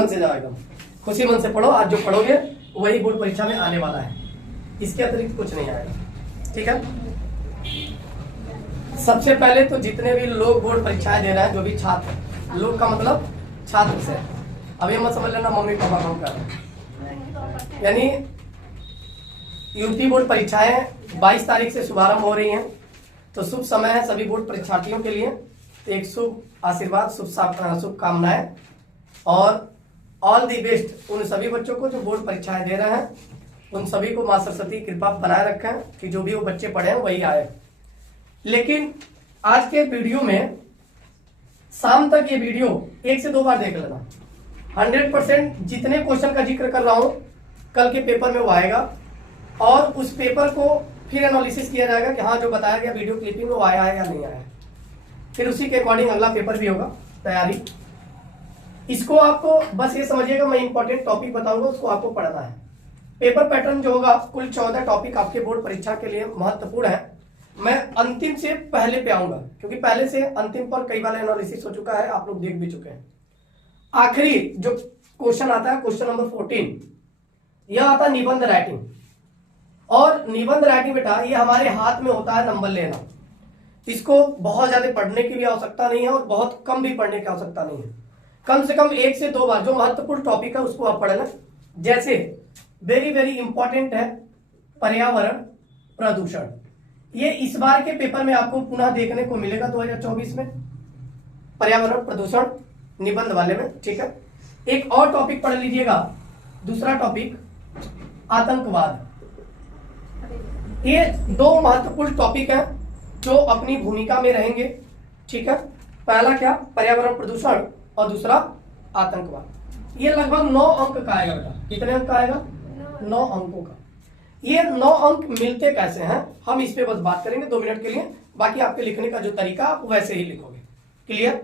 मन से जाओ, एकदम खुशी मन से पढ़ो। आज जो पढ़ोगे वही बोर्ड परीक्षा में आने वाला है, इसके अतिरिक्त कुछ नहीं आएगा। ठीक है, सबसे पहले तो जितने भी लोग बोर्ड परीक्षाएं दे रहे हैं, जो भी छात्र, लोग का मतलब छात्र से, अब ये मत समझ लेना मम्मी पापा काम कर रहे हैं। यानी यूपी बोर्ड परीक्षाएं 22 तारीख से शुभारंभ हो रही हैं, तो शुभ समय है सभी बोर्ड परीक्षार्थियों के लिए। एक शुभ आशीर्वाद, शुभकामनाएं और ऑल दी बेस्ट उन सभी बच्चों को जो बोर्ड परीक्षाएं दे रहे हैं। उन सभी को मां सरस्वती कृपा बनाए रखें कि जो भी वो बच्चे पढ़े हैं वही आए। लेकिन आज के वीडियो में शाम तक ये वीडियो 1 से 2 बार देख लेना। 100% जितने क्वेश्चन का जिक्र कर रहा हूं कल के पेपर में वो आएगा, और उस पेपर को फिर एनालिसिस किया जाएगा कि हाँ जो बताया गया वीडियो क्लिपिंग में वो आया है या नहीं आया है। फिर उसी के अकॉर्डिंग अगला पेपर भी होगा तैयारी। इसको आपको बस ये समझिएगा, मैं इंपॉर्टेंट टॉपिक बताऊंगा, उसको आपको पढ़ना है। पेपर पैटर्न जो होगा, कुल 14 टॉपिक आपके बोर्ड परीक्षा के लिए महत्वपूर्ण है। मैं अंतिम से पहले पे आऊंगा, क्योंकि पहले से अंतिम पर कई बार एनालिसिस हो चुका है, आप लोग देख भी चुके हैं। आखिरी जो क्वेश्चन आता है, क्वेश्चन नंबर 14, यह आता है निबंध राइटिंग। और निबंध राइटिंग बेटा ये हमारे हाथ में होता है नंबर लेना। इसको बहुत ज्यादा पढ़ने की भी आवश्यकता नहीं है और बहुत कम भी पढ़ने की आवश्यकता नहीं है। कम से कम 1 से 2 बार जो महत्वपूर्ण टॉपिक है उसको आप पढ़ना। जैसे वेरी वेरी इंपॉर्टेंट है पर्यावरण प्रदूषण, ये इस बार के पेपर में आपको पुनः देखने को मिलेगा 2024 में, पर्यावरण प्रदूषण निबंध वाले में। ठीक है, एक और टॉपिक पढ़ लीजिएगा, दूसरा टॉपिक आतंकवाद। ये 2 महत्वपूर्ण टॉपिक है जो अपनी भूमिका में रहेंगे। ठीक है, पहला क्या, पर्यावरण प्रदूषण, और दूसरा आतंकवाद। ये लगभग 9 अंक का आएगा बेटा। कितने अंक का आएगा? 9 अंकों का। ये 9 अंक मिलते कैसे हैं, हम इस पे बस बात करेंगे 2 मिनट के लिए। बाकी आपके लिखने का जो तरीका आप वैसे ही लिखोगे। क्लियर?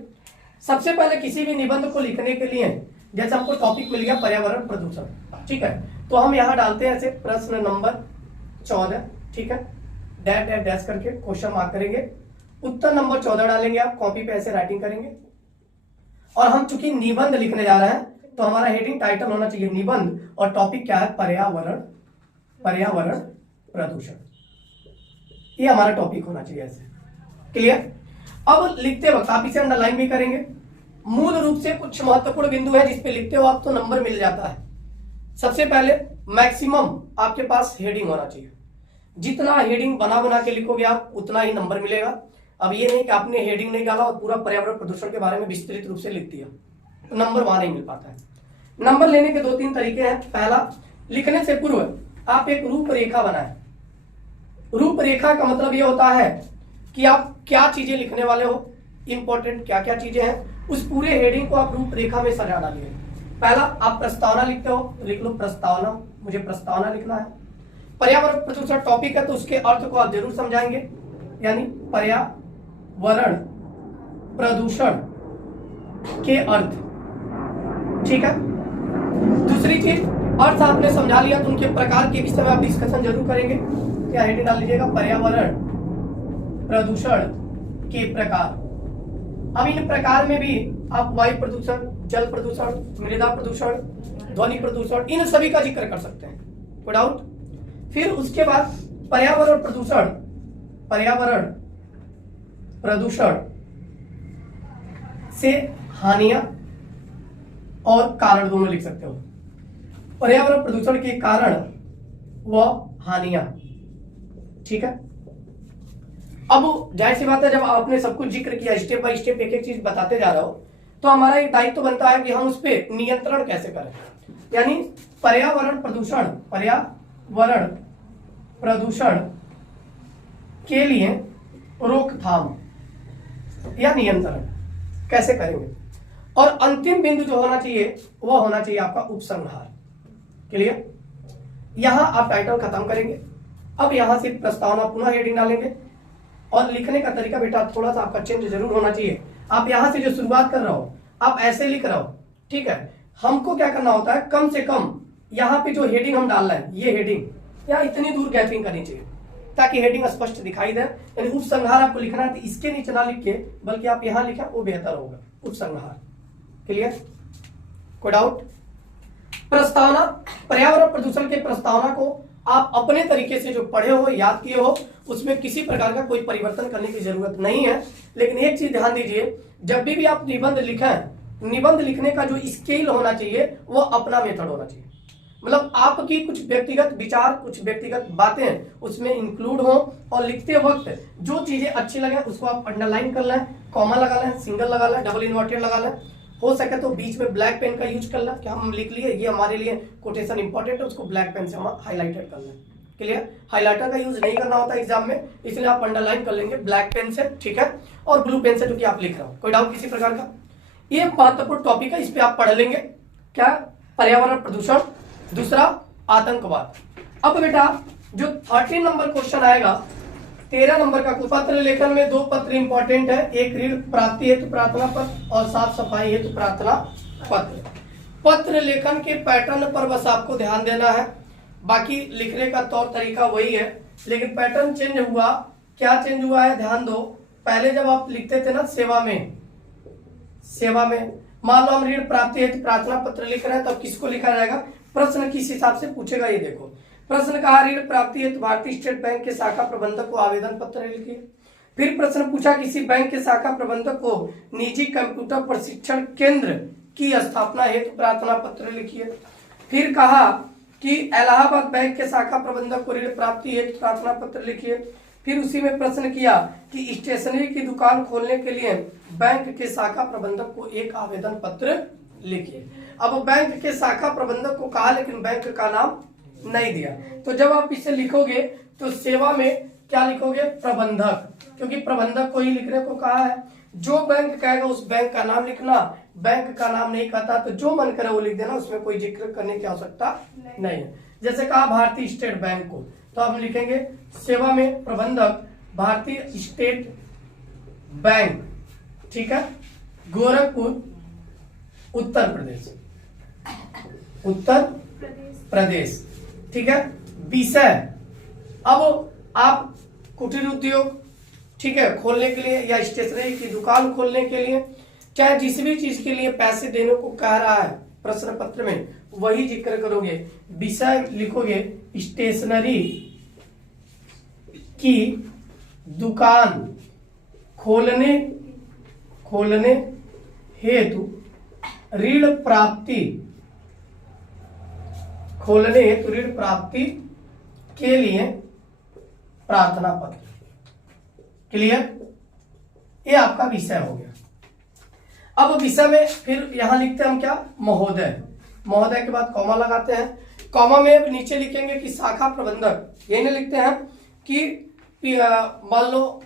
सबसे पहले किसी भी निबंध को लिखने के लिए जैसे हमको टॉपिक मिल गया पर्यावरण प्रदूषण, ठीक है, तो हम यहाँ डालते हैं ऐसे प्रश्न नंबर 14। ठीक है, डैश डैश डैश करके क्वेश्चन मार्क करेंगे, उत्तर नंबर 14 डालेंगे। आप कॉपी पे ऐसे राइटिंग करेंगे। और हम चूंकि निबंध लिखने जा रहे हैं तो हमारा हेडिंग टाइटल होना चाहिए निबंध, और टॉपिक क्या है, पर्यावरण प्रदूषण। ये हमारा टॉपिक होना चाहिए ऐसे। क्लियर? अब लिखते वक्त आप इसे अंडरलाइन भी करेंगे। मूल रूप से कुछ महत्वपूर्ण बिंदु है जिसपे लिखते हो आप तो नंबर मिल जाता है। सबसे पहले मैक्सिमम आपके पास हेडिंग होना चाहिए। जितना हेडिंग बना के लिखोगे आप उतना ही नंबर मिलेगा। अब ये नहीं कि आपने हेडिंग नहीं डाला और पूरा पर्यावरण प्रदूषण के बारे में विस्तृत रूप से लिख दिया, तो नंबर वहां नहीं मिल पाता है। नंबर लेने के 2-3 तरीके हैं। पहला, लिखने से पूर्व आप एक रूपरेखा बनाएं। रूपरेखा का मतलब ये होता है कि आप क्या चीजें लिखने वाले हो, इंपॉर्टेंट क्या क्या चीजें हैं, उस पूरे हेडिंग को आप रूपरेखा में सजा डालिए। पहला, आप प्रस्तावना लिखते हो, लिख लो प्रस्तावना, मुझे प्रस्तावना लिखना है। पर्यावरण प्रदूषण टॉपिक है तो उसके अर्थ को आप जरूर समझाएंगे, यानी पर्यावरण प्रदूषण के अर्थ। ठीक है, दूसरी चीज, अर्थ आपने समझा लिया तो उनके प्रकार के विषय में आप डिस्कशन जरूर करेंगे। क्या हेडिंग डाल लीजिएगा, पर्यावरण प्रदूषण के प्रकार। अब इन प्रकार में भी आप वायु प्रदूषण, जल प्रदूषण, मृदा प्रदूषण, ध्वनि प्रदूषण, इन सभी का जिक्र कर सकते हैं, नो डाउट। फिर उसके बाद पर्यावरण प्रदूषण से हानियां और कारण दोनों लिख सकते हो। पर्यावरण प्रदूषण के कारण व हानियां। ठीक है, अब जाहिर सी बात है जब आपने सब कुछ जिक्र किया, स्टेप बाय स्टेप एक एक चीज बताते जा रहे हो, तो हमारा एक दायित्व बनता है कि हम उस पर नियंत्रण कैसे करें। यानी पर्यावरण प्रदूषण के लिए रोकथाम या नियंत्रण कैसे करेंगे। और अंतिम बिंदु जो होना चाहिए वह होना चाहिए आपका उपसंहार। क्लियर? यहां आप टाइटल खत्म करेंगे। अब यहां से प्रस्तावना पुनः हेडिंग डालेंगे। और लिखने का तरीका बेटा थोड़ा सा आपका चेंज जरूर होना चाहिए। आप यहां से जो शुरुआत कर रहे हो आप ऐसे लिख रहे हो, ठीक है, हमको क्या करना होता है, कम से कम यहाँ पे जो हेडिंग हम डाल रहे हैं, ये हेडिंग या इतनी दूर गैपिंग करनी चाहिए ताकि हेडिंग स्पष्ट दिखाई दे। यानी उपसंहार आपको लिखना है तो इसके नीचे ना लिख के बल्कि आप यहाँ लिखें वो बेहतर होगा, उपसंहार। क्लियर? कोई डाउट? प्रस्तावना, पर्यावरण प्रदूषण के प्रस्तावना को आप अपने तरीके से जो पढ़े हो, याद किए हो, उसमें किसी प्रकार का कोई परिवर्तन करने की जरूरत नहीं है। लेकिन एक चीज ध्यान दीजिए, जब भी आप निबंध लिखें, निबंध लिखने का जो स्केल होना चाहिए वो अपना मेथड होना चाहिए। मतलब आपकी कुछ व्यक्तिगत विचार, कुछ व्यक्तिगत बातें उसमें इंक्लूड हो, और लिखते वक्त जो चीजें अच्छी लगे उसको आप अंडरलाइन कर लें, कॉमा लगा लें, सिंगल लगा लें, डबल इन्वर्टेड लगा लें, हो सके तो बीच में ब्लैक पेन का यूज कर लें कि हम लिख लिए ये हमारे लिए कोटेशन इंपॉर्टेंट है, उसको ब्लैक पेन से हम हाईलाइटेड कर लें। क्लियर? हाईलाइटर का यूज नहीं करना होता एग्जाम में, इसलिए आप अंडरलाइन कर लेंगे ब्लैक पेन से, ठीक है, और ब्लू पेन से जो कि आप लिख रहे हो। कोई डाउट किसी प्रकार का? ये महत्वपूर्ण टॉपिक है, इस पे आप पढ़ लेंगे। क्या? पर्यावरण प्रदूषण, दूसरा आतंकवाद। अब बेटा जो 13 नंबर क्वेश्चन आएगा, 13 नंबर का, पत्र लेखन में 2 पत्र इंपॉर्टेंट है, एक ऋण प्राप्ति हेतु प्रार्थना पत्र और साफ सफाई हेतु प्रार्थना पत्र। पत्र लेखन के पैटर्न पर बस आपको ध्यान देना है, बाकी लिखने का तौर तरीका वही है, लेकिन पैटर्न चेंज हुआ। क्या चेंज हुआ है ध्यान दो। पहले जब आप लिखते थे ना सेवा में मान लो हम ऋण प्राप्ति हेतु प्रार्थना पत्र लिख रहे हैं, तो किसको लिखा जाएगा? प्रश्न किस हिसाब से पूछेगा ये देखो। प्रश्न कहा ऋण प्राप्ति हेतु भारतीय स्टेट बैंक के शाखा प्रबंधक को आवेदन पत्र लिखिए। फिर प्रश्न पूछा किसी बैंक के शाखा प्रबंधक को निजी कंप्यूटर प्रशिक्षण केंद्र की स्थापना हेतु प्रार्थना पत्र लिखिए। फिर कहा कि इलाहाबाद बैंक के शाखा प्रबंधक को ऋण प्राप्ति हेतु प्रार्थना पत्र लिखिए। फिर उसी में प्रश्न किया कि स्टेशनरी की दुकान खोलने के लिए बैंक के शाखा प्रबंधक को एक आवेदन पत्र लिखिए। अब बैंक के शाखा प्रबंधक को कहा, लेकिन बैंक का नाम नहीं दिया। तो जब आप इसे लिखोगे तो सेवा में क्या लिखोगे? प्रबंधक, क्योंकि प्रबंधक को ही लिखने को कहा है। जो बैंक कहेगा उस बैंक का नाम लिखना, बैंक का नाम नहीं कहता तो जो मन करे वो लिख देना, उसमें कोई जिक्र करने की आवश्यकता नहीं है। जैसे कहा भारतीय स्टेट बैंक को, तो हम लिखेंगे सेवा में प्रबंधक भारतीय स्टेट बैंक, ठीक है, गोरखपुर उत्तर प्रदेश, ठीक है। विषय, अब आप कुटीर उद्योग, ठीक है, खोलने के लिए या स्टेशनरी की दुकान खोलने के लिए, चाहे जिस भी चीज के लिए पैसे देने को कह रहा है प्रश्न पत्र में, वही जिक्र करोगे। विषय लिखोगे स्टेशनरी की दुकान खोलने हेतु ऋण प्राप्ति के लिए प्रार्थना पत्र। क्लियर? ये आपका विषय हो गया। अब विषय में फिर यहां लिखते हैं हम क्या? महोदय। महोदय के बाद कॉमा लगाते हैं। कॉमा में नीचे लिखेंगे कि शाखा प्रबंधक, यही नहीं लिखते हैं कि मान लो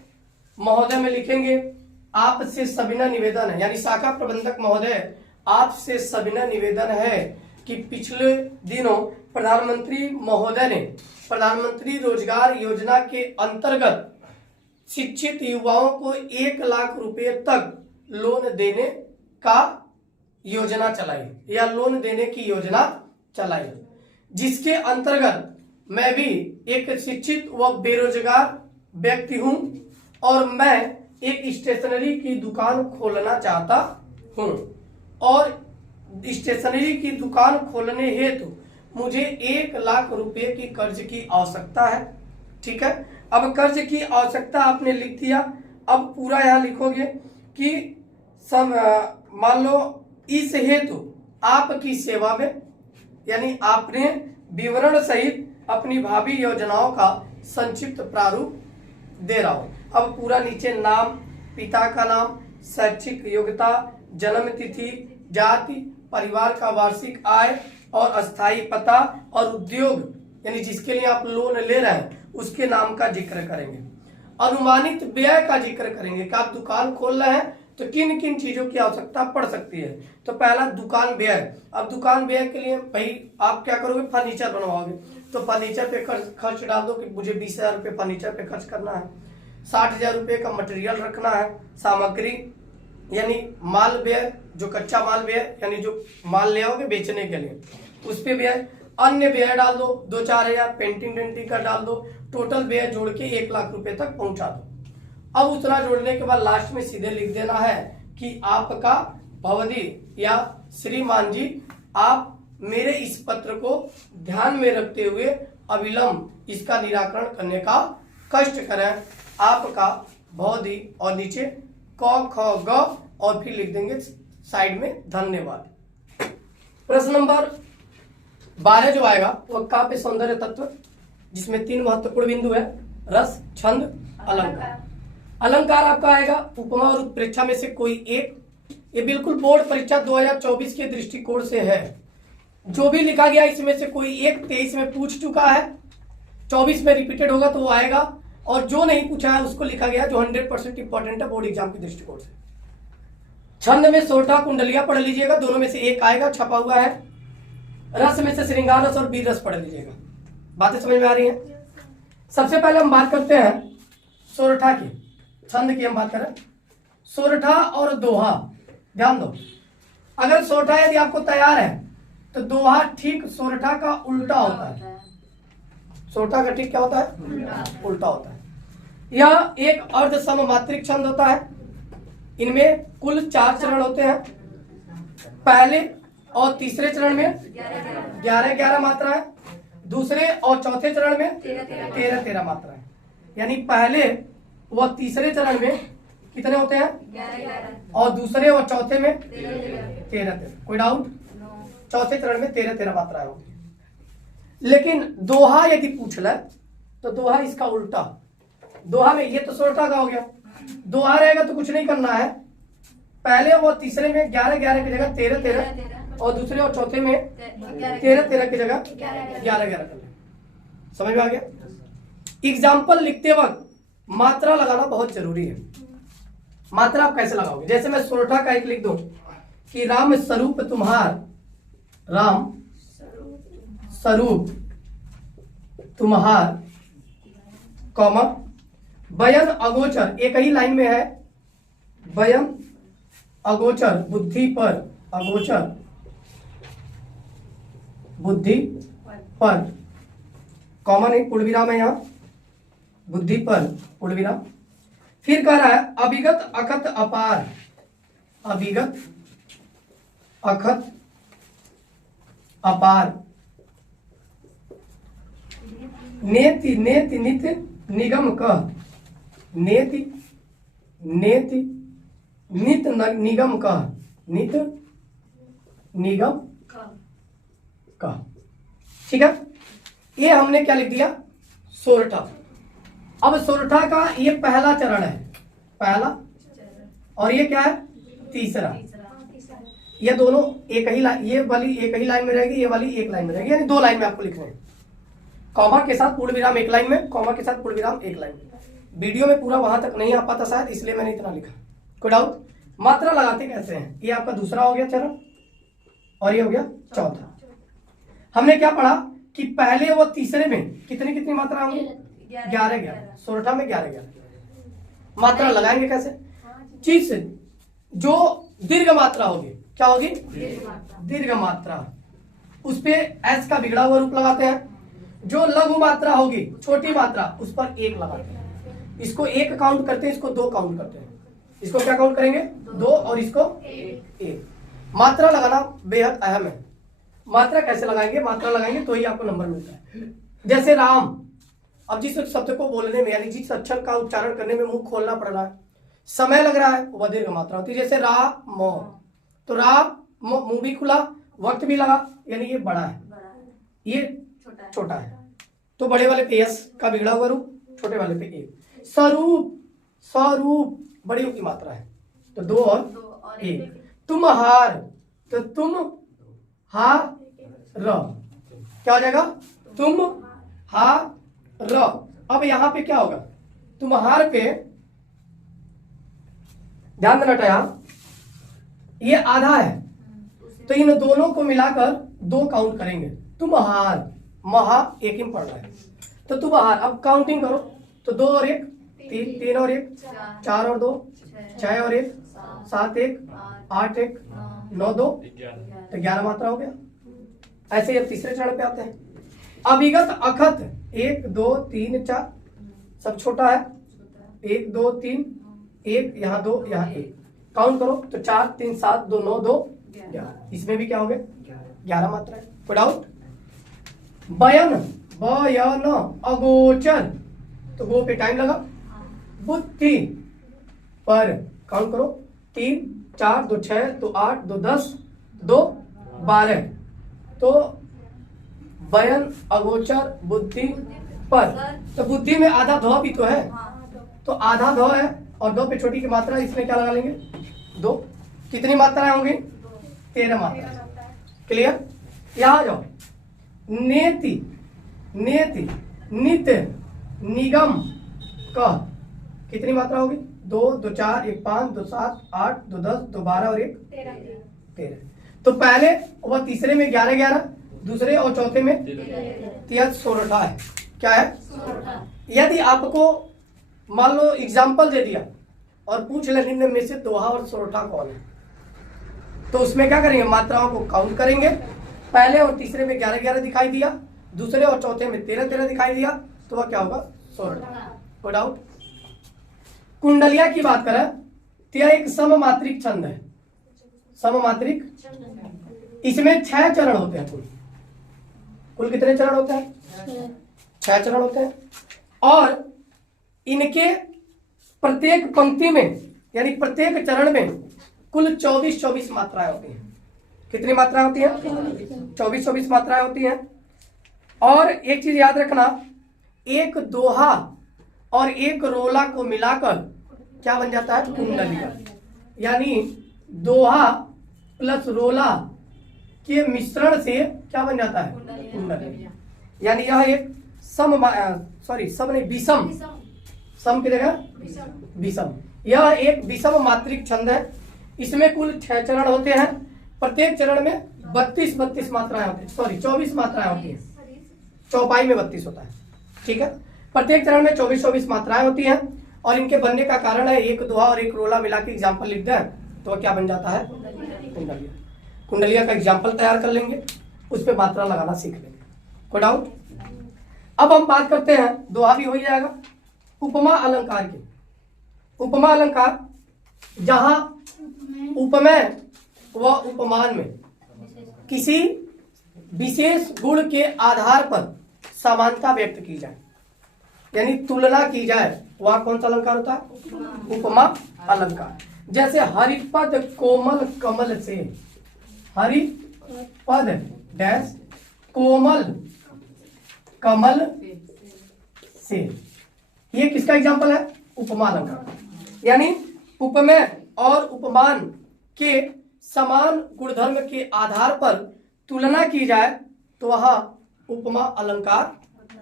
महोदय में लिखेंगे आपसे सविनय निवेदन है, यानी शाखा प्रबंधक महोदय आपसे सविनय निवेदन है कि पिछले दिनों प्रधानमंत्री महोदय ने प्रधानमंत्री रोजगार योजना के अंतर्गत शिक्षित युवाओं को 1 लाख रुपए तक लोन देने का योजना चलाई, या लोन देने की योजना चलाई, जिसके अंतर्गत मैं भी एक शिक्षित व बेरोजगार व्यक्ति हूं और मैं एक स्टेशनरी की दुकान खोलना चाहता हूं, और स्टेशनरी की दुकान खोलने हेतु मुझे 1 लाख रुपए की कर्ज की आवश्यकता है। ठीक है, अब कर्ज की आवश्यकता आपने लिख दिया। अब पूरा यहाँ लिखोगे कि मान लो इस हेतु आपकी सेवा में, यानी आपने विवरण सहित अपनी भावी योजनाओं का संक्षिप्त प्रारूप दे रहा हूं। अब पूरा नीचे नाम, पिता का नाम, शैक्षिक योग्यता, जन्म तिथि, जाति, परिवार का वार्षिक आय और अस्थायी पता, और उद्योग यानी जिसके लिए आप लोन ले रहे हैं उसके नाम का जिक्र करेंगे। अनुमानित व्यय का जिक्र करेंगे कि आप दुकान खोल रहे हैं तो किन किन चीजों की आवश्यकता पड़ सकती है। तो पहला दुकान व्यय। अब दुकान व्यय के लिए भाई आप क्या करोगे? फर्नीचर बनवाओगे, तो फर्नीचर पे खर्च डाल दो कि मुझे 20,000 रुपये फर्नीचर पे खर्च करना है। 60,000 रुपये का मटेरियल रखना है। सामग्री यानी माल व्यय, जो कच्चा माल व्यय यानी जो माल ले आओगे बेचने के लिए, उस पे व्यय। अन्य व्यय डाल दो 2-4 हजार, पेंटिंग वेंटिंग का डाल दो। टोटल व्यय जोड़ के 1 लाख रुपए तक पहुंचा दो। अब उतना जोड़ने के बाद लास्ट में सीधे लिख देना है कि आपका भवदी या श्रीमान जी, आप मेरे इस पत्र को ध्यान में रखते हुए अविलंब इसका निराकरण करने का कष्ट करें। आपका भौदी और नीचे क ख ग और फिर लिख देंगे साइड में धन्यवाद। प्रश्न नंबर 12 जो आएगा वो काव्य सौंदर्य तत्व, जिसमें 3 महत्वपूर्ण बिंदु है, रस, छंद, अलंकार। अलंकार आपका आएगा उपमा और उत्प्रेक्षा में से कोई एक। ये बिल्कुल बोर्ड परीक्षा 2024 के दृष्टिकोण से है। जो भी लिखा गया इसमें से कोई एक 23 में पूछ चुका है, 24 में रिपीटेड होगा तो वो आएगा, और जो नहीं पूछा है उसको लिखा गया जो 100% इंपॉर्टेंट है बोर्ड एग्जाम के दृष्टिकोण से। छंद में सोरठा कुंडलिया पढ़ लीजिएगा, दोनों में से एक आएगा, छपा हुआ है। रस में से श्रृंगार रस और बीर रस पढ़ लीजिएगा। बातें समझ में आ रही हैं? सबसे पहले हम बात करते हैं सोरठा की, छंद की हम बात करें। सोरठा और दोहा, ध्यान दो। अगर सोरठा यदि आपको तैयार है तो दोहा ठीक सोरठा का उल्टा होता है। सोरठा का ठीक क्या होता है? उल्टा होता है। यह एक अर्ध सममात्रिक छंद होता है। इनमें कुल 4 चरण होते हैं। पहले और तीसरे चरण में 11-11 मात्रा है, दूसरे और चौथे चरण में 13-13 मात्रा है। यानी पहले व तीसरे चरण में कितने होते हैं? 11-11, और दूसरे और चौथे में 13-13। कोई डाउट? चौथे चरण में 13-13 मात्राएं होती। लेकिन दोहा यदि पूछ ले तो दोहा इसका उल्टा। दोहा में ये तो सोरठा का हो गया, दोहा रहेगा तो कुछ नहीं करना है। पहले और तीसरे में 11-11 की जगह 13-13, और दूसरे और चौथे में 13-13 की जगह 11-11 कर ले। समझ में आ गया? एग्जाम्पल लिखते वक्त मात्रा लगाना बहुत जरूरी है। मात्रा आप कैसे लगाओगे? जैसे मैं सोरठा का एक लिख दूं कि राम स्वरूप तुम्हार, राम स्वरूप तुम्हार, कॉमा बयन अगोचर, एक ही लाइन में है, बयन अगोचर बुद्धि पर, अगोचर बुद्धि पर, कॉमा नहीं, पूर्ण विराम है यहां, बुद्धि पर पूर्ण विराम। फिर कह रहा है अभिगत अखत अपार, अभिगत अखत अपार, नेति नेति नित निगम कह, नेति नेति नित निगम कह, नित निगम कह। ठीक है, ये हमने क्या लिख दिया? सोरठा। अब सोरठा का ये पहला चरण है, पहला, और ये क्या है? तीसरा। ये दोनों एक ही लाइन, ये वाली एक ही लाइन में रहेगी, ये वाली एक लाइन में रहेगी, यानी 2 लाइन में आपको लिखना है। कॉमा के साथ पूर्ण विराम एक लाइन में, कॉमा के साथ पूर्ण विराम एक लाइन में। वीडियो में पूरा वहां तक नहीं आ पाता शायद, इसलिए मैंने इतना लिखा। कोई डाउट? मात्रा लगाते कैसे हैं? ये आपका दूसरा हो गया चरण, और ये हो गया चौथा। हमने क्या पढ़ा कि पहले और तीसरे में कितनी कितनी मात्रा होंगी? 11-11। सोरठा में 11-11 मात्रा लगाएंगे कैसे? चीज जो दीर्घ मात्रा होगी, क्या होगी? दीर्घ मात्रा, उस पे एस का बिगड़ा हुआ रूप लगाते हैं। जो लघु मात्रा होगी, छोटी मात्रा, उस पर 1 लगाते हैं। इसको 1 काउंट करते हैं, इसको 2 काउंट करते हैं। इसको क्या काउंट करेंगे? 2, और इसको 1। मात्रा लगाना बेहद अहम है। मात्रा कैसे लगाएंगे? मात्रा लगाएंगे तो ही आपको नंबर मिलता है। जैसे राम, अब जिस शब्द को बोलने में यानी जिस अक्षर का उच्चारण करने में मुंह खोलना पड़ रहा है, समय लग रहा है, वह दीर्घ मात्रा होती है। जैसे रा मो, तो रा मुंह भी खुला, वक्त भी लगा, यानी ये बड़ा है, ये छोटा है। तो बड़े वाले पे यस का बिगड़ा हुआ रूप, छोटे वाले पे 1। स्वरूप, स्वरूप बड़ी की मात्रा है, तो 2 और 1। तुम हार, तो तुम हार र, क्या हो जाएगा? तुम हार र। अब यहां पे क्या होगा? तुम्हार पे ध्यान देना टाया, ये आधा है, तो इन दोनों को मिलाकर 2 काउंट करेंगे। तुम्हार, महा 1 ही पड़ रहा है, तो तुम्हार। अब काउंटिंग करो, तो 2 और 1 3, 3 और 1 4 और 2 6 और 1 7 1 8 1 9 2, तो 11 मात्रा हो गया। ऐसे अब तीसरे चरण पे आते हैं। अभिगत अखत 1 2 3 4, सब छोटा है, 1 2 3 1, यहाँ 2 यहाँ 1, काउंट करो तो 4 3 7 2 9 2 11। इसमें भी क्या हो गए 11 मात्राएं। कोई डाउट? बयन, बयन अगोचर, तो गो पे टाइम लगा। बुद्धि पर काउंट करो, 3 4 2 6 2 8 2 10 2 12, तो बयन अगोचर बुद्धि पर, तो बुद्धि में आधा धौ भी तो है, तो आधा धौ है और 2 पे छोटी की मात्रा, इसमें क्या लगा लेंगे 2। कितनी मात्राएं होंगी? 13 मात्राएं। क्लियर? यहां आ जाओ। नेति, नेति, नित्य, निगम, कह, कितनी मात्रा होगी? 2 2 4 1 5 2 7 8 2 10 2 12 और 1 13। तो पहले वह तीसरे में 11 11, दूसरे और चौथे में 16 है। क्या है? यदि आपको मान लो एग्जाम्पल दे दिया और पूछ ले निम्न में से दोहा और सोरठा कौन है, तो उसमें क्या करेंगे? मात्राओं को काउंट करेंगे। पहले और तीसरे में 11 11 दिखाई दिया, दूसरे और चौथे में 13 13 दिखाई दिया, तो वह क्या होगा? सोरठा। कोई डाउट? कुंडलिया की बात करें तो यह एक सममात्रिक छंद है। सममात्रिक, इसमें 6 चरण होते हैं। कुल कितने चरण होते हैं? 6 चरण होते हैं। और इनके प्रत्येक पंक्ति में यानी प्रत्येक चरण में कुल 24 मात्राएं होती हैं। कितनी मात्राएं होती हैं? 24 मात्राएं होती हैं। और एक चीज याद रखना, एक दोहा और एक रोला को मिलाकर क्या बन जाता है? कुंडलिया। यानी दोहा प्लस रोला के मिश्रण से क्या बन जाता है? कुंडलिया। यानी यह एक विषम, सम की जगह विषम, यह एक विषम मात्रिक छंद है। इसमें कुल 6 चरण होते हैं। प्रत्येक चरण में 32 मात्राएं होती है, 24 मात्राएं होती हैं। चौपाई में 32 होता है। ठीक है? प्रत्येक चरण में 24 मात्राएं होती हैं। और इनके बनने का कारण है एक दोहा और एक रोला मिला के एग्जाम्पल लिख दें तो क्या बन जाता है? कुंडलिया। कुंडलिया का एग्जाम्पल तैयार कर लेंगे, उस पर मात्रा लगाना सीख लेंगे। कोई डाउट? अब हम बात करते हैं, दोहा भी हो ही जाएगा, उपमा अलंकार की। उपमा अलंकार, जहां उपमेय व उपमान में किसी विशेष गुण के आधार पर समानता व्यक्त की जाए, यानी तुलना की जाए, वह कौन सा अलंकार होता है? उपमा अलंकार। जैसे हरिपद कोमल कमल से, हरिपद डैश कोमल कमल से, ये किसका एग्जाम्पल है? उपमा अलंकार। यानी उपमेय और उपमान के समान गुणधर्म के आधार पर तुलना की जाए तो वह उपमा अलंकार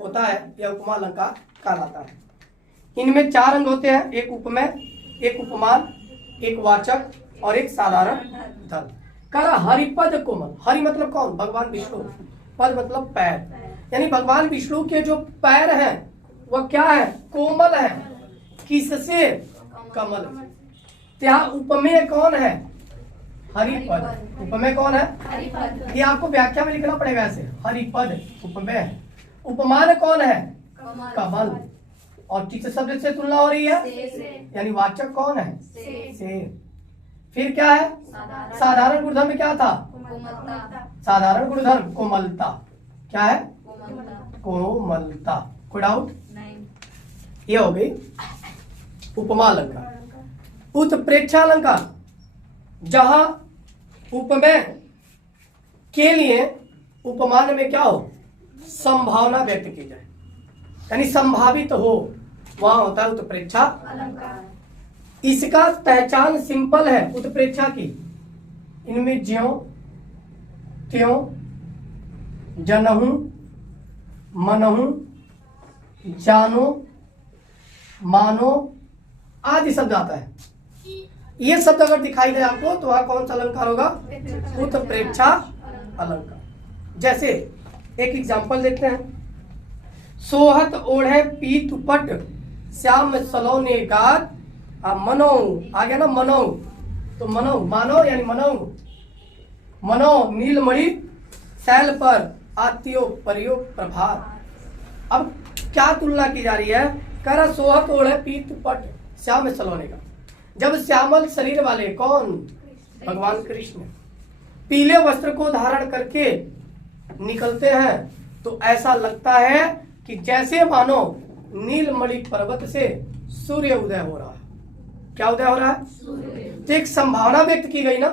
होता है या उपमा अलंकार कहलाता है। इनमें 4 अंग होते हैं, एक उपमेय, एक उपमान, एक वाचक और एक साधारण धर्म। कहा हरिपद कोमल, हरि मतलब कौन? भगवान विष्णु, पद मतलब पैर, यानी भगवान विष्णु के जो पैर हैं वह क्या है? कोमल है। किससे? कमल। यहाँ उपमेय कौन है? हरिपद। उपमेय कौन है? हरिपद। ये आपको व्याख्या में लिखना पड़ेगा ऐसे, हरिपद उपमेय। उपमान कौन है? कमल। और किस शब्द से तुलना हो रही है? यानी वाचक कौन है? से। फिर क्या है? साधारण गुणधर्म क्या था? साधारण गुणधर्म कोमलता। क्या है? कोमलता। कोई डाउट? ये हो गई उपमा अलंकार। उत्प्रेक्षा अलंकार, जहां उपमेय के लिए उपमान में क्या हो? संभावना व्यक्त की जाए, यानी संभावित हो, वहां होता है उत्प्रेक्षा अलंकार। इसका पहचान सिंपल है उत्प्रेक्षा की। इनमें ज्यों त्यों जनहूं मनहूं जानो मानो आदि शब्द आता है। ये शब्द अगर दिखाई दे आपको तो वह कौन सा अलंकार होगा? उत्प्रेक्षा अलंकार। जैसे एक एग्जांपल देखते हैं, सोहत ओढ़े पीत पट श्याम सलोने गात मनो, आ गया ना मनो, तो मनो मानो यानी मनो, मनो नीलमणि शैल पर आत्यो परियो प्रभात। अब क्या तुलना की जा रही है? करा सोहत ओढ़े पीत पट श्याम सलोने का, जब श्यामल शरीर वाले कौन? भगवान कृष्ण, पीले वस्त्र को धारण करके निकलते हैं तो ऐसा लगता है कि जैसे मानो नीलमणि पर्वत से सूर्य उदय हो रहा है। क्या उदय हो रहा है? तो एक संभावना व्यक्त की गई ना,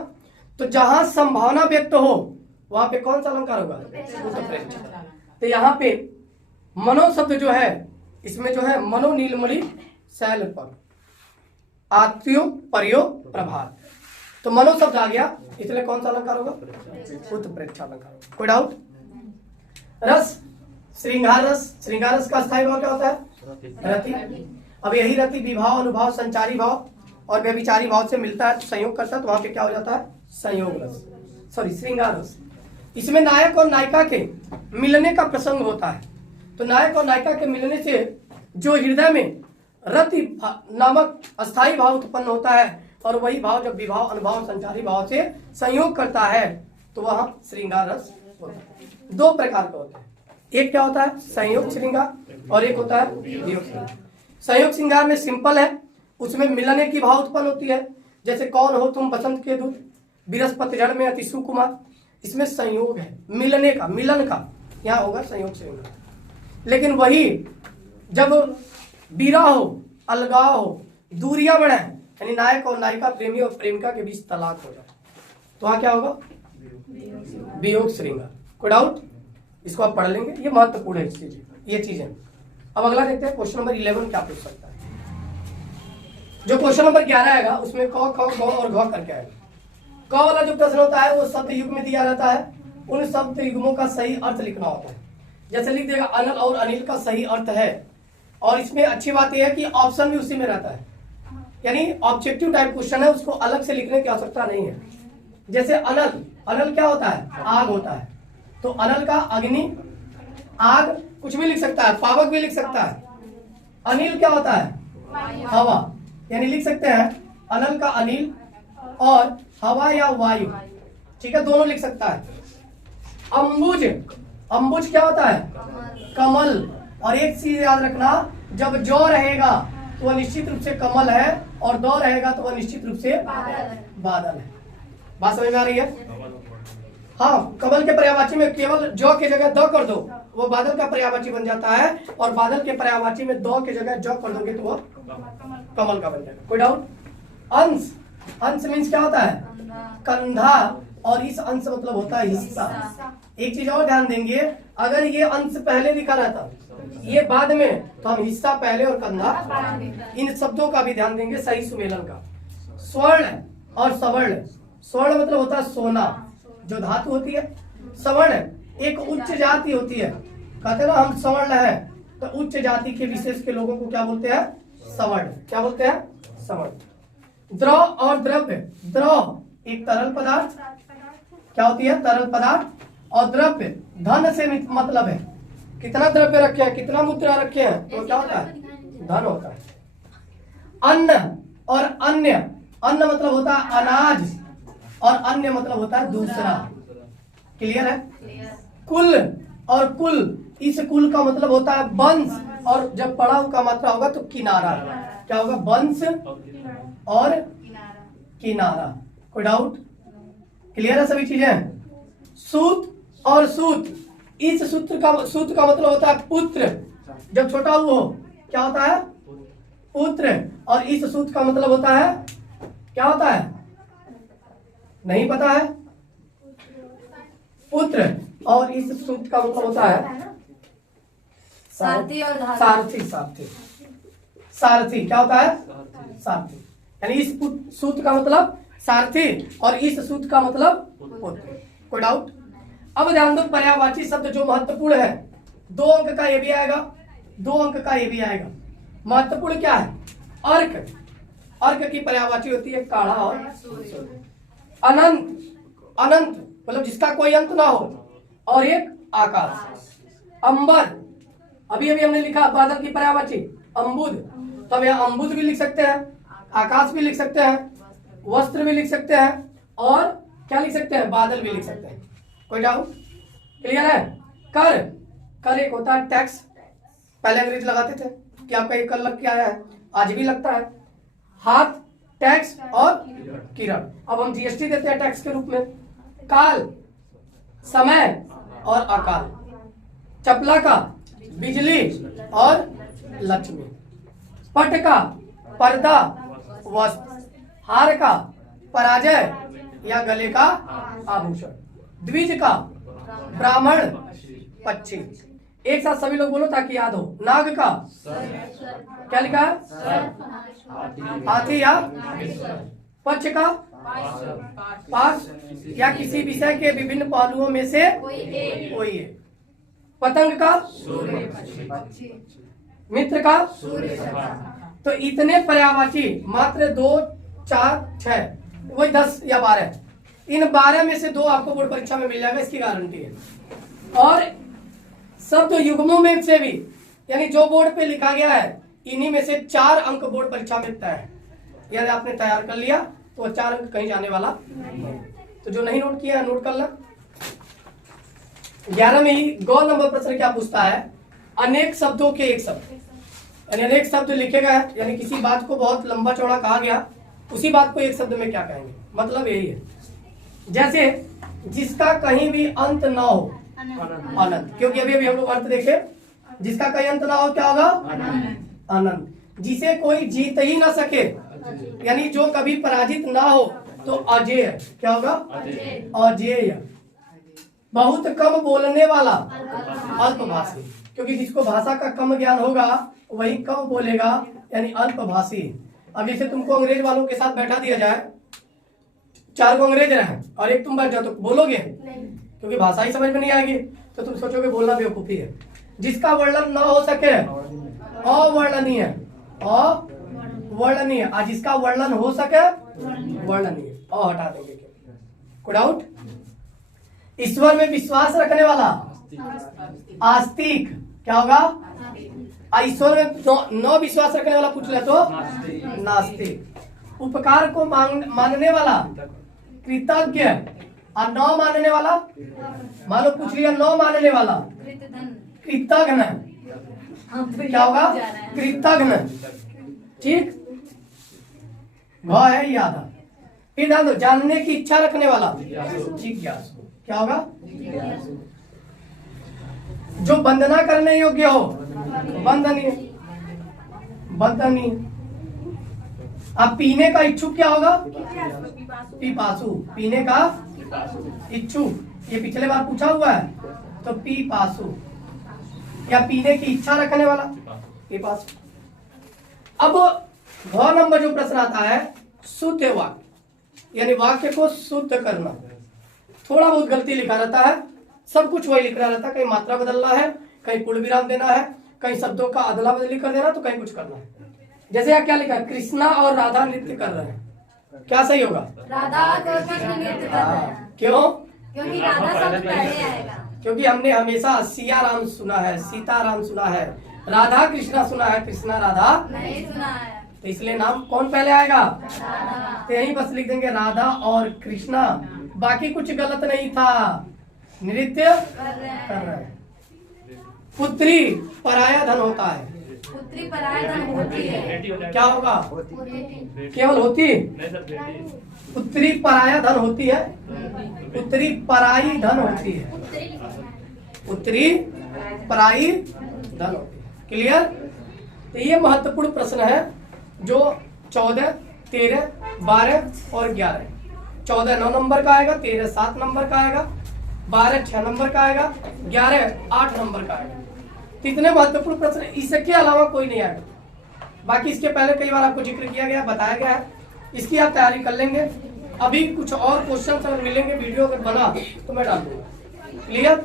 तो जहां संभावना व्यक्त हो वहां पे कौन सा अलंकार होगा? उत्प्रेक्षा। तो यहाँ पे मनो शब्द जो है, इसमें जो है मनो नीलमणि शैल पर आत्यो प्रयोग प्रभात, तो मनो शब्द आ गया, इसलिए कौन सा अलंकार होगा? उत्प्रेक्षा अलंकार होगा। कोई डाउट? रस, श्रृंगार रस, श्रृंगार रस का स्थायी भाव क्या होता है? रति। अब यही रति विभाव, अनुभाव, संचारी भाव और व्यभिचारी भाव से मिलता है तो संयोग करता है, तो वहां पे क्या हो जाता है? संयोग रस, सॉरी श्रृंगार रस। इसमें नायक और नायिका के मिलने का प्रसंग होता है, तो नायक और नायिका के मिलने से जो हृदय में रति नामक अस्थायी भाव उत्पन्न होता है, और वही भाव जब विभाव, अनुभाव, संचारी भाव से संयोग करता है तो वह श्रृंगार रस होता है। दो प्रकार का होता है, एक क्या होता है? संयोग श्रृंगार, और एक होता है वियोग श्रृंगार। संयोग श्रृंगार में सिंपल है, उसमें मिलने की भाव उत्पन्न होती है, जैसे कौन हो तुम बसंत के दूत, बृहस्पति जड़ में अति सुकुमार, इसमें संयोग है, मिलने का, मिलन का, यहाँ होगा संयोग श्रृंगार। लेकिन वही जब विरह हो, अलगाव हो, दूरियां बढ़े, यानी नायक और नायिका, प्रेमी और प्रेमिका के बीच तलाक हो जाए, तो वहां क्या होगा? वियोग श्रृंगार। कोई डाउट? इसको आप पढ़ लेंगे, ये महत्वपूर्ण है ये चीजें। अब अगला देखते हैं, क्वेश्चन नंबर 11 क्या पूछ सकता है। जो क्वेश्चन नंबर 11 आएगा उसमें क, ख, ग और घ करके आएगा। क वाला जो प्रश्न होता है वो शब्द युग में दिया रहता है, उन शब्द युग्मों का सही अर्थ लिखना होता है। जैसे लिख देगा अनल और अनिल का सही अर्थ है, और इसमें अच्छी बात यह है कि ऑप्शन भी उसी में रहता है, यानी ऑब्जेक्टिव टाइप क्वेश्चन है, उसको अलग से लिखने की आवश्यकता नहीं है। जैसे अनल, अनल क्या होता है? आग होता है, तो अनल का अग्नि, आग कुछ भी लिख सकता है, पावक भी लिख सकता है। अनिल क्या होता है? हवा, यानी लिख सकते हैं अनल का अनिल और हवा या वायु, ठीक है, दोनों लिख सकता है। अंबुज, अंबुज क्या होता है? कमल, और एक चीज याद रखना, जब जौ रहेगा तो वह निश्चित रूप से कमल है, और दौ रहेगा तो वह निश्चित रूप से बादल है। बात समझ में आ रही है? हाँ, कमल के पर्यायवाची में केवल जौ की जगह द कर दो, वो बादल का पर्यायवाची बन जाता है, और बादल के पर्यायवाची में दो की जगह जौ कर दोगे तो वो कमल का बन जाएगा। कोई डाउट? अंश, अंश मीन्स क्या होता है? कंधा, और इस अंश मतलब होता है हिस्सा। एक चीज और ध्यान देंगे, अगर ये अंश पहले लिखा रहता, ये बाद में, तो हम हिस्सा पहले और कंधा, इन शब्दों का भी ध्यान देंगे, सही सुमेलन का। स्वर्ण और सवर्ण, स्वर्ण मतलब होता है सोना, जो धातु होती है। सवर्ण एक उच्च जाति होती है, कहते हैं ना हम सवर्ण है, तो उच्च जाति के विशेष के लोगों को क्या बोलते हैं? सवर्ण। क्या बोलते हैं? सवर्ण। द्रव और द्रव्य, द्रव एक तरल पदार्थ, क्या होती है? तरल पदार्थ, और द्रव्य धन से मतलब है, कितना द्रव्य रखे हैं, कितना मुद्रा रखे हैं, तो क्या होता है? धन होता है। अन्न और अन्य, अन्न मतलब होता है अनाज, और अन्य मतलब होता है दूसरा। क्लियर है? कुल और कुल, इस कुल का मतलब होता है वंश, और जब पड़ा का मात्रा होगा तो किनारा। क्या होगा? वंश और किनारा। कोई डाउट? क्लियर है सभी चीजें? सूत और सूत, इस सूत्र का, सूत का मतलब होता है पुत्र, जब छोटा हो क्या होता है? पुत्र, और इस सूत का मतलब होता है, क्या होता है? नहीं पता है? पुत्र, और इस सूत का मतलब होता है सारथी और सारथी। सारथी, सारथी क्या होता है? सारथी, यानी इस सूत का मतलब सारथी, और इस सूत का मतलब पुत्र। कोई डाउट? अब ध्यान दो, पर्यायवाची शब्द जो महत्वपूर्ण है, 2 अंक का ये भी आएगा, 2 अंक का ये भी आएगा। महत्वपूर्ण क्या है? अर्क, अर्क की पर्यायवाची होती है काढ़ा और अनंत, अनंत मतलब जिसका कोई अंत ना हो, और एक आकाश। अंबर, अभी अभी हमने लिखा बादल की पर्यायवाची अंबुद, तब यहाँ अंबुद भी लिख सकते हैं, आकाश भी लिख सकते हैं, वस्त्र भी लिख सकते हैं, और क्या लिख सकते हैं? बादल भी लिख सकते हैं। कोई डाउट? क्लियर है? कर, कर एक होता है टैक्स, पहले अंग्रेज लगाते थे, क्या आपका एक कर लग के आया है, आज भी लगता है। हाथ टैक्स और किरण, अब हम जीएसटी देते हैं टैक्स के रूप में, काल, समय और अकाल। चपला का बिजली और लक्ष्मी। पट का पर्दा, वस्त्र। हार का पराजय या गले का आभूषण। द्विज का ब्राह्मण, पक्षी। एक साथ सभी लोग बोलो ताकि याद हो। नाग का क्या लिखा है? हाथी या पक्ष का पास या किसी विषय के विभिन्न पहलुओं में से कोई है। पतंग का मित्र का। तो इतने पर्यायवाची मात्र 2, 4, 6 वही 10 या 12। इन 12 में से 2 आपको बोर्ड परीक्षा में मिल जाएगा, इसकी गारंटी है। और शब्द युग्मों में से भी, यानी जो बोर्ड पे लिखा गया है इन्हीं में से 4 अंक बोर्ड परीक्षा में तय है। यदि आपने तैयार कर लिया तो 4 अंक कहीं जाने वाला नहीं। तो जो नहीं नोट किया नोट कर ला। 11 में ही गौ नंबर प्रश्न क्या पूछता है? अनेक शब्दों के एक शब्द, यानी अनेक शब्द लिखे गए, यानी किसी बात को बहुत लंबा चौड़ा कहा गया, उसी बात को एक शब्द में क्या कहेंगे, मतलब यही है। जैसे जिसका कहीं भी अंत ना हो, अनंत, क्योंकि अभी हम लोग अर्थ देखे, जिसका कहीं अंत ना हो क्या होगा? अनंत। जिसे कोई जीत ही ना सके, यानी जो कभी पराजित ना हो, तो अजेय। क्या होगा? अजेय। बहुत कम बोलने वाला, अल्पभाषी, क्योंकि जिसको भाषा का कम ज्ञान होगा वही कम बोलेगा, यानी अल्पभाषी। अब जैसे तुमको अंग्रेज वालों के साथ बैठा दिया जाए, 4 को अंग्रेज रहे और एक तुम बैठ जाओ, तो बोलोगे? क्योंकि भाषा ही समझ में नहीं आएगी, तो तुम सोचोगे बोलना बेवकूफी है। जिसका वर्णन न हो सके अवर्णनीय, अवर्णनीय। और जिसका वर्णन हो सके वर्णनीय, अ हटा देंगे। कोई डाउट? ईश्वर में विश्वास रखने वाला, आस्तिक। क्या होगा? ईश्वर में न विश्वास रखने वाला पूछ ले तो नास्तिक। उपकार को मानने वाला, कृतज्ञ। और न मानने वाला, मान लो पूछ लिया न मानने वाला, कृतघ्न। क्या होगा? कृतघ्न। ठीक, भ है याद। फिर ध्यान दो, जानने की इच्छा रखने वाला, जिज्ञासु। क्या होगा? जो वंदना करने योग्य हो, वंदनीय, वंदनीय। अब पीने का इच्छुक क्या होगा? पिपासु। पीने का इच्छुक, ये पिछले बार पूछा हुआ है, तो पिपासु। या पीने की इच्छा रखने वाला, पिपासु। अब भ नंबर जो प्रश्न आता है, शुद्ध वाक्य, यानी वाक्य को शुद्ध करना। थोड़ा बहुत गलती लिखा रहता है, सब कुछ वही लिख रहा रहता है, कहीं मात्रा बदलना है, कहीं पूर्ण विराम देना है, कहीं शब्दों का अदला बदली कर देना, तो कहीं कुछ करना है। जैसे यहाँ क्या लिखा है? कृष्णा और राधा नृत्य कर रहे हैं। क्या सही होगा? राधा और कृष्ण नृत्य कर रहे हैं। क्यों? क्योंकि राधा शब्द पहले आएगा। क्योंकि हमने हमेशा सिया राम सुना है, सीता राम सुना है, राधा कृष्णा सुना है, कृष्णा राधा नहीं सुना है, तो इसलिए नाम कौन पहले आएगा? राधा। तो यही बस लिख देंगे राधा और कृष्णा। बाकी कुछ गलत नहीं था, नृत्य कर रहे कर हैं। रहे हैं। पुत्री पराया धन होता है। पुत्री पराया धन होती है। क्या होगा? पुत्री। केवल होती, पुत्री पराया धन होती है, पुत्री पराई धन होती है, पुत्री पराई धन होती है। क्लियर? तो ये महत्वपूर्ण प्रश्न है जो 14, 13, 12 और 11। 14 9 नंबर का आएगा, 13 7 नंबर का आएगा, 12 6 नंबर का आएगा, 11 8 नंबर का आएगा। तो इतने महत्वपूर्ण प्रश्न, इसके अलावा कोई नहीं आएगा। बाकी इसके पहले कई बार आपको जिक्र किया गया, बताया गया है, इसकी आप तैयारी कर लेंगे। अभी कुछ और क्वेश्चन अगर मिलेंगे, वीडियो अगर बना तो मैं डाल दूंगा। क्लियर?